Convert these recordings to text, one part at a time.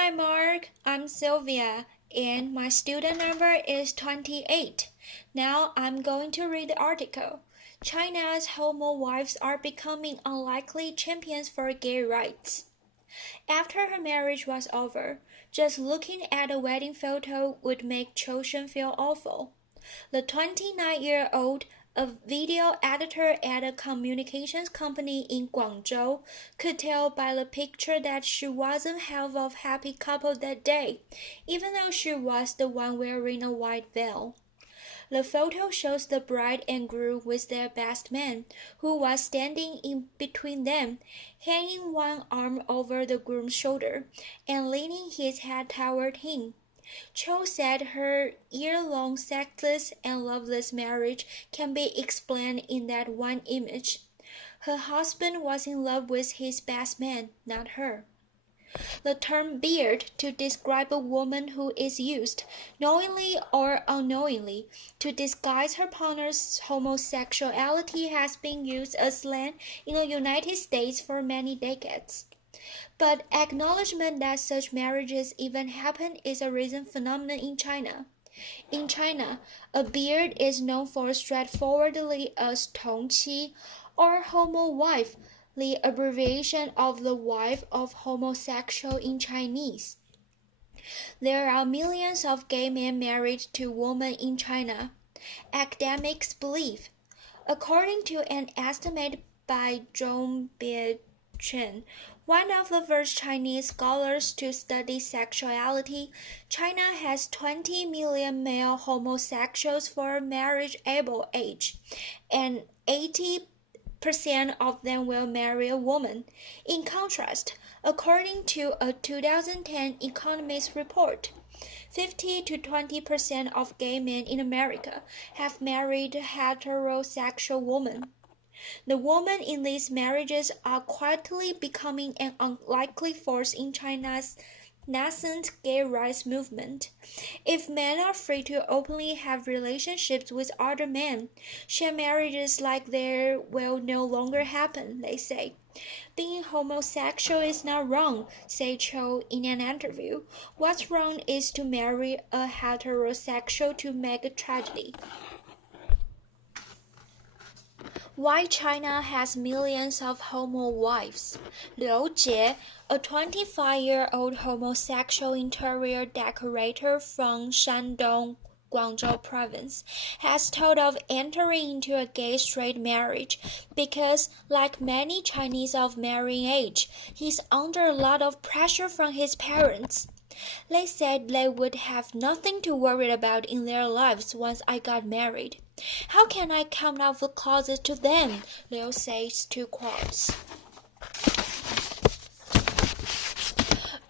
Hi Mark, I'm Sylvia and my student number is 28. Now I'm going to read the article. China's homo wives are becoming unlikely champions for gay rights. After her marriage was over, just looking at a wedding photo would make Chou Shen feel awful. The 29-year-old, a video editor at a communications company in Guangzhou, could tell by the picture that she wasn't half of happy couple that day, even though she was the one wearing a white veil. The photo shows the bride and groom with their best man, who was standing in between them, hanging one arm over the groom's shoulder and leaning his head toward him. Chou said her year-long sexless and loveless marriage can be explained in that one image. Her husband was in love with his best man, not her. The term beard to describe a woman who is used, knowingly or unknowingly, to disguise her partner's homosexuality has been used as slang in the United States for many decades. But acknowledgement that such marriages even happen is a recent phenomenon in China. In China, a beard is known for straightforwardly as tongqi or homo wife, the abbreviation of the wife of homosexual in Chinese. There are millions of gay men married to women in China. Academics believe, according to an estimate by Zhong Biechen, one of the first Chinese scholars to study sexuality, China has 20 million male homosexuals for marriage-able age, and 80% of them will marry a woman. In contrast, according to a 2010 Economist report, 50 to 20% of gay men in America have married heterosexual women. The women in these marriages are quietly becoming an unlikely force in China's nascent gay rights movement. If men are free to openly have relationships with other men, share marriages like there will no longer happen, they say. Being homosexual is not wrong, said Chou in an interview. What's wrong is to marry a heterosexual to make a tragedy. Why China has millions of homo wives. Liu Jie, a 25-year-old homosexual interior decorator from Shandong, Guangzhou province, has told of entering into a gay-straight marriage because, like many Chinese of marrying age, he's under a lot of pressure from his parents. They said they would have nothing to worry about in their lives once I got married. How can I come out of the closet to them? Liu says to quotes.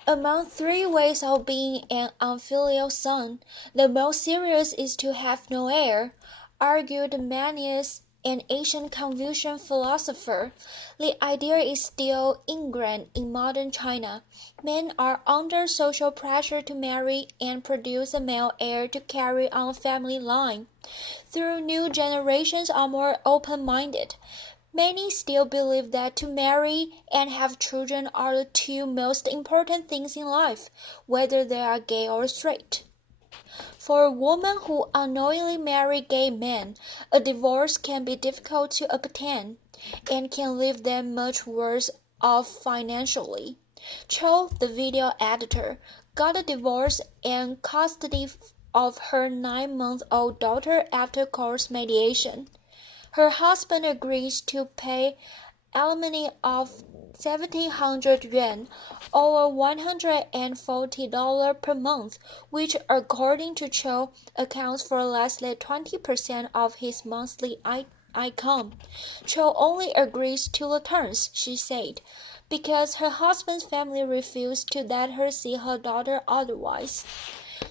Among 3 ways of being an unfilial son, the most serious is to have no heir, argued Manius, an ancient Confucian philosopher. The idea is still ingrained in modern China. Men are under social pressure to marry and produce a male heir to carry on a family line. Though new generations are more open-minded, many still believe that to marry and have children are the 2 most important things in life, whether they are gay or straight. For a woman who unknowingly marry gay men, a divorce can be difficult to obtain, and can leave them much worse off financially. Chou, the video editor, got a divorce and custody of her 9-month-old daughter after court mediation. Her husband agrees to pay alimony of 1,700 yuan, or $140 per month, which, according to Chou, accounts for less than 20% of his monthly income. Chou only agrees to the terms, she said, because her husband's family refused to let her see her daughter otherwise.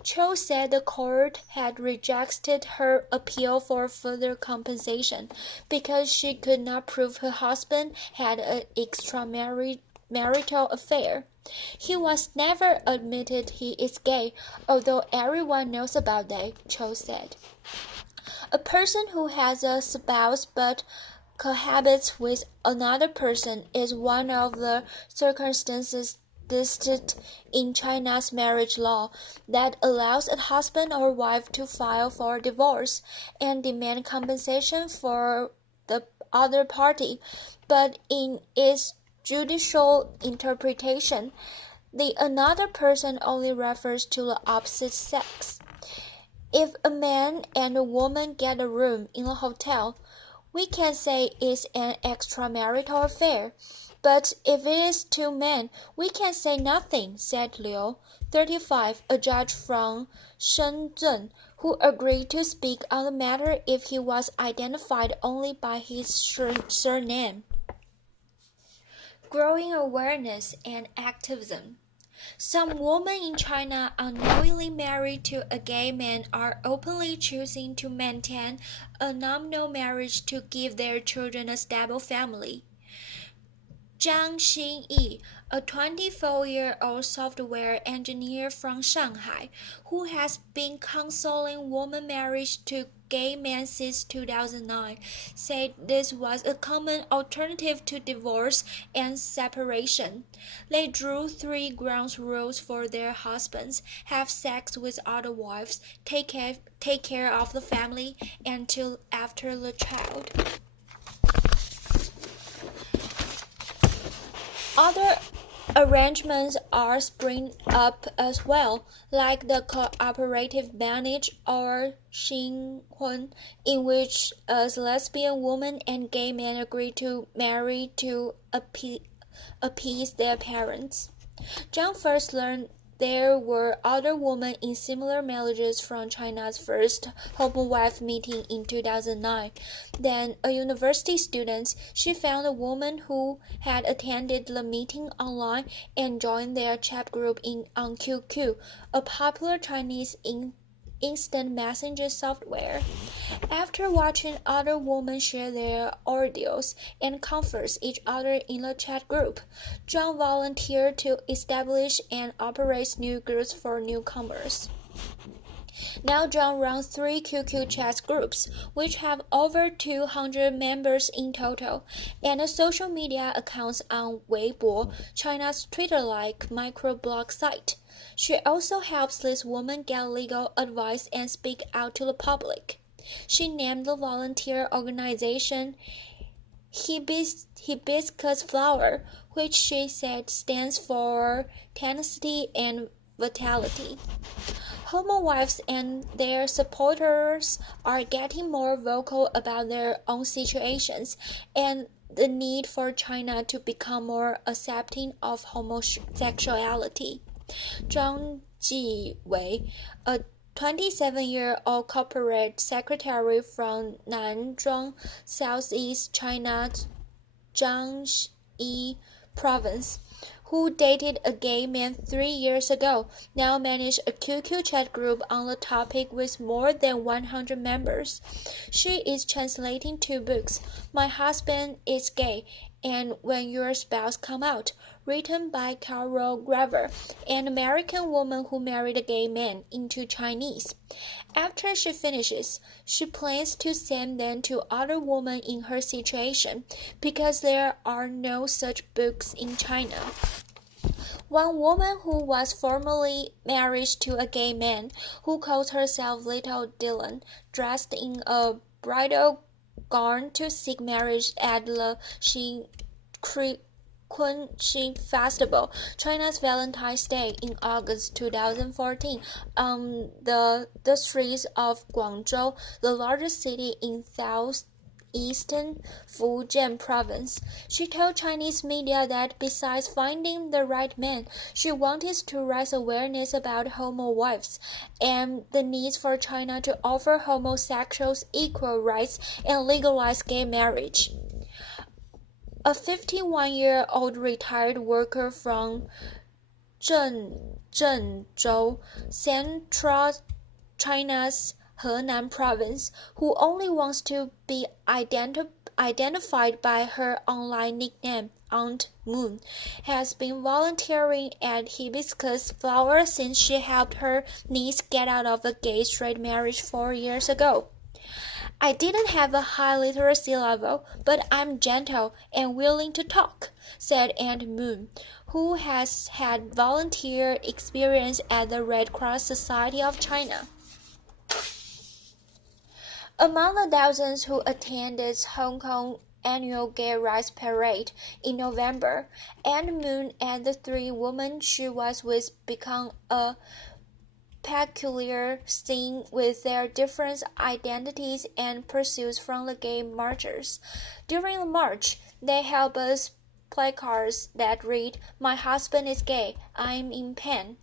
Chou said the court had rejected her appeal for further compensation because she could not prove her husband had an extramarital affair. He was never admitted he is gay, although everyone knows about that, Chou said. A person who has a spouse but cohabits with another person is one of the circumstances existed in China's marriage law that allows a husband or wife to file for divorce and demand compensation for the other party, but in its judicial interpretation, the another person only refers to the opposite sex. If a man and a woman get a room in a hotel, we can say it's an extramarital affair. But if it is two men, we can say nothing, said Liu, 35, a judge from Shenzhen, who agreed to speak on the matter if he was identified only by his surname. Growing awareness and activism. Some women in China unknowingly married to a gay man are openly choosing to maintain a nominal marriage to give their children a stable family. Zhang Xinyi, a 24-year-old software engineer from Shanghai, who has been counseling women marriage to gay men since 2009, said this was a common alternative to divorce and separation. They drew 3 ground rules for their husbands: have sex with other wives, take care of the family, and to after the child. Other arrangements are springing up as well, like the cooperative marriage or Xinhun, in which a lesbian woman and gay men agree to marry to appease their parents. Zhang first learned there were other women in similar marriages from China's first homo-wife meeting in 2009. Then, a university student, she found a woman who had attended the meeting online and joined their chat group on QQ, a popular Chinese instant messenger software. After watching other women share their ordeals and comforts each other in the chat group, Zhang volunteered to establish and operate new groups for newcomers. Now Zhang runs 3 QQ chat groups, which have over 200 members in total, and social media accounts on Weibo, China's Twitter-like microblog site. She also helps these women get legal advice and speak out to the public. She named the volunteer organization Hibiscus Flower, which she said stands for tenacity and vitality. Homo wives and their supporters are getting more vocal about their own situations and the need for China to become more accepting of homosexuality. Zhang Jiwei, a 27-year-old corporate secretary from Nanzhuang, Southeast China's Jiangxi province, who dated a gay man 3 years ago, now manages a QQ chat group on the topic with more than 100 members. She is translating 2 books, My Husband is Gay and When Your Spouse Come Out, written by Carol Graver, an American woman who married a gay man, into Chinese. After she finishes, she plans to send them to other women in her situation, because there are no such books in China. One woman who was formerly married to a gay man, who calls herself Little Dylan, dressed in a bridal gown to seek marriage at the Kunqing Festival, China's Valentine's Day, in August 2014 on the streets of Guangzhou, the largest city in southeastern Fujian province. She told Chinese media that besides finding the right man, she wanted to raise awareness about homo wives and the need for China to offer homosexuals equal rights and legalize gay marriage. A 51-year-old retired worker from Zhenzhou, Central China's Henan province, who only wants to be identified by her online nickname Aunt Moon, has been volunteering at Hibiscus Flower since she helped her niece get out of a gay-straight marriage 4 years ago. I didn't have a high literacy level, but I'm gentle and willing to talk, said Aunt Moon, who has had volunteer experience at the Red Cross Society of China. Among the thousands who attended Hong Kong annual Gay Rights Parade in November, Aunt Moon and the three women she was with became a peculiar scene with their different identities and pursuits from the gay marchers. During the march, they held us placards that read, "My husband is gay, I'm in pain."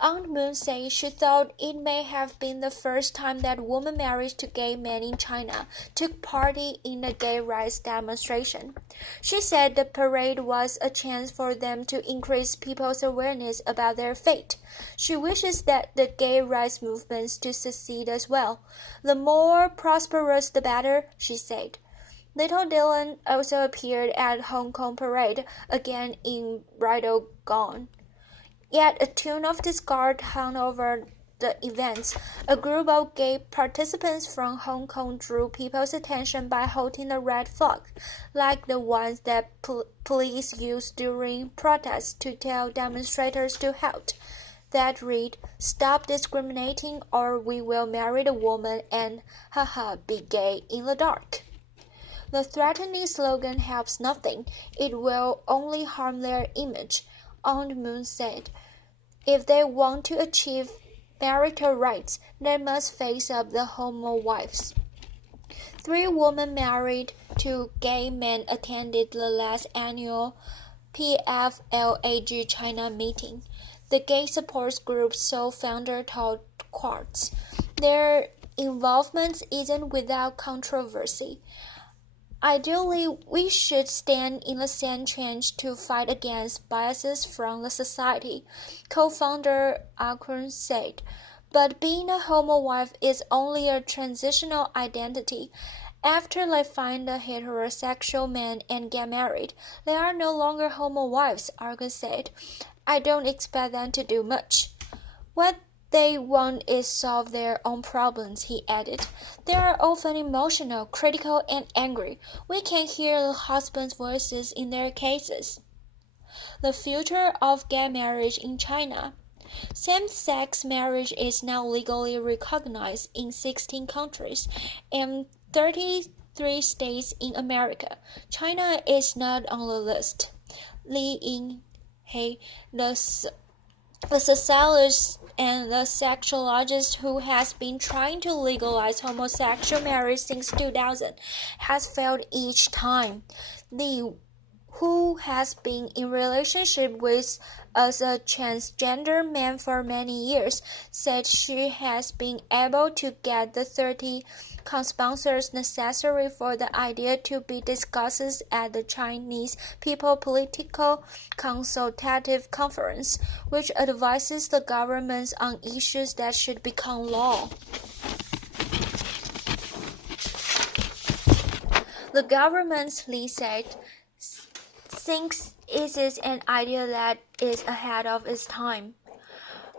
Aunt Moon said she thought it may have been the first time that women married to gay men in China took part in a gay rights demonstration. She said the parade was a chance for them to increase people's awareness about their fate. She wishes that the gay rights movements to succeed as well. The more prosperous the better, she said. Little Dylan also appeared at Hong Kong Parade, again in bridal gown. Yet a tune of discord hung over the events. A group of gay participants from Hong Kong drew people's attention by holding a red flag, like the ones that police used during protests to tell demonstrators to halt. That read, "Stop discriminating or we will marry the woman and haha be gay in the dark." The threatening slogan helps nothing. It will only harm their image, Aunt Moon said. If they want to achieve marital rights, they must face up the homo wives. 3 women married to gay men attended the last annual PFLAG China meeting. The gay support group's sole founder told Quartz, "Their involvement isn't without controversy. Ideally, we should stand in the same trench to fight against biases from the society," co-founder Akron said. But being a homo wife is only a transitional identity. After they find a heterosexual man and get married, they are no longer homo wives, Akron said. "I don't expect them to do much. What they want is solve their own problems," he added. "They are often emotional, critical, and angry. We can hear the husbands' voices in their cases." The future of gay marriage in China. Same-sex marriage is now legally recognized in 16 countries and 33 states in America. China is not on the list. Li Yinhe, the sociologist and the sexologist who has been trying to legalize homosexual marriage since 2000, has failed each time. Li, who has been in relationship with as a transgender man for many years, said she has been able to get the 30 co-sponsors necessary for the idea to be discussed at the Chinese People Political Consultative Conference, which advises the governments on issues that should become law. The government, Li said, thinks it is an idea that is ahead of its time.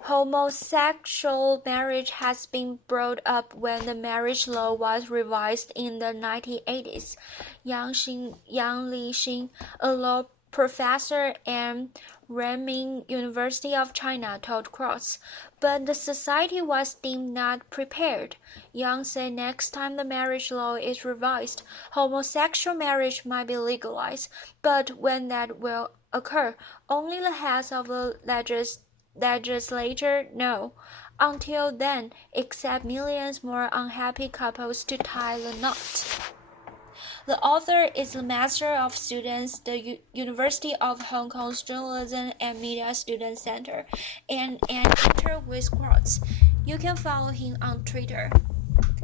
Homosexual marriage has been brought up when the marriage law was revised in the 1980s. Yang Lixin, a law professor at Renmin University of China, told Cross, but the society was deemed not prepared. Yang said next time the marriage law is revised, homosexual marriage might be legalized, but when that will occur, only the heads of the legislature know. Until then, expect millions more unhappy couples to tie the knot. The author is the Master of Students, the University of Hong Kong's Journalism and Media Student Center, and an editor with Quartz. You can follow him on Twitter.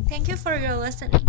Thank you for your listening.